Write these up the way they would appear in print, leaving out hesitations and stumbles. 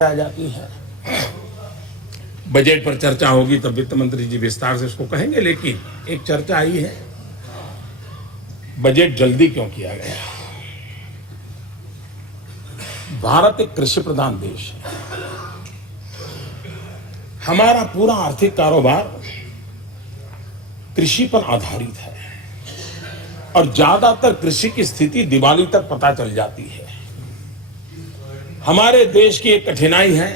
आ जाती है। बजट पर चर्चा होगी तब वित्त मंत्री जी विस्तार से इसको कहेंगे, लेकिन एक चर्चा आई है, बजट जल्दी क्यों किया गया। भारत एक कृषि प्रधान देश है। हमारा पूरा आर्थिक कारोबार कृषि पर आधारित है और ज्यादातर कृषि की स्थिति दिवाली तक पता चल जाती है। हमारे देश की एक कठिनाई है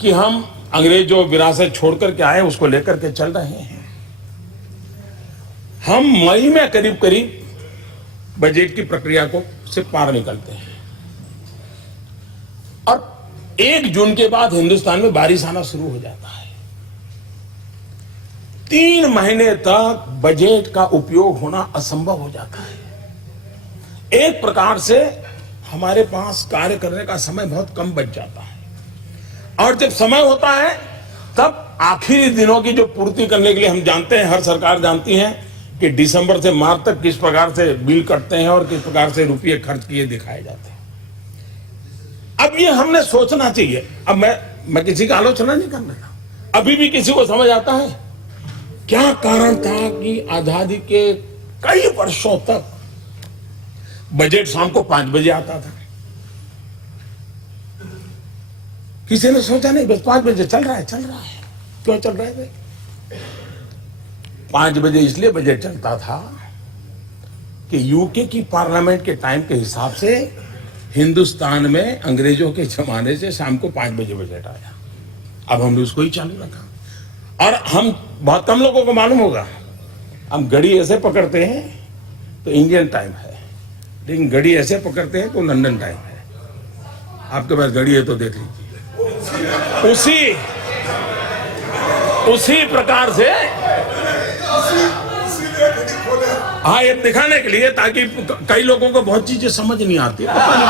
कि हम अंग्रेजों विरासत छोड़कर के आए उसको लेकर के चल रहे हैं। हम मई में करीब करीब बजट की प्रक्रिया को से पार निकलते हैं और 1 जून के बाद हिंदुस्तान में बारिश आना शुरू हो जाता है। 3 महीने तक बजट का उपयोग होना असंभव हो जाता है। एक प्रकार से हमारे पास कार्य करने का समय बहुत कम बच जाता है और जब समय होता है तब आखिरी दिनों की जो पूर्ति करने के लिए हम जानते हैं, हर सरकार जानती है कि दिसंबर से मार्च तक किस प्रकार से बिल कटते हैं और किस प्रकार से रुपये खर्च किए दिखाए जाते हैं। अब ये हमने सोचना चाहिए। अब मैं किसी का आलोचना नहीं कर रहा, अभी भी किसी को समझ आता है क्या कारण था कि आजादी के कई वर्षों तक बजट शाम को 5 बजे आता था। किसी ने सोचा नहीं, बस 5 बजे चल रहा है। क्यों चल रहा है भाई? 5 बजे इसलिए बजट चलता था कि यूके की पार्लियामेंट के टाइम के हिसाब से हिंदुस्तान में अंग्रेजों के जमाने से शाम को 5 बजे बजट आया। अब हमने उसको ही चालू रखा और हम बहुत कम लोगों को मालूम होगा, हम घड़ी ऐसे पकड़ते हैं तो इंडियन टाइम है, लेकिन घड़ी ऐसे पकड़ते हैं तो लंदन टाइम है। आपके पास घड़ी है तो देख लीजिए। उसी प्रकार से हाँ, ये दिखाने के लिए ताकि कई लोगों को बहुत चीजें समझ नहीं आती, पता नहीं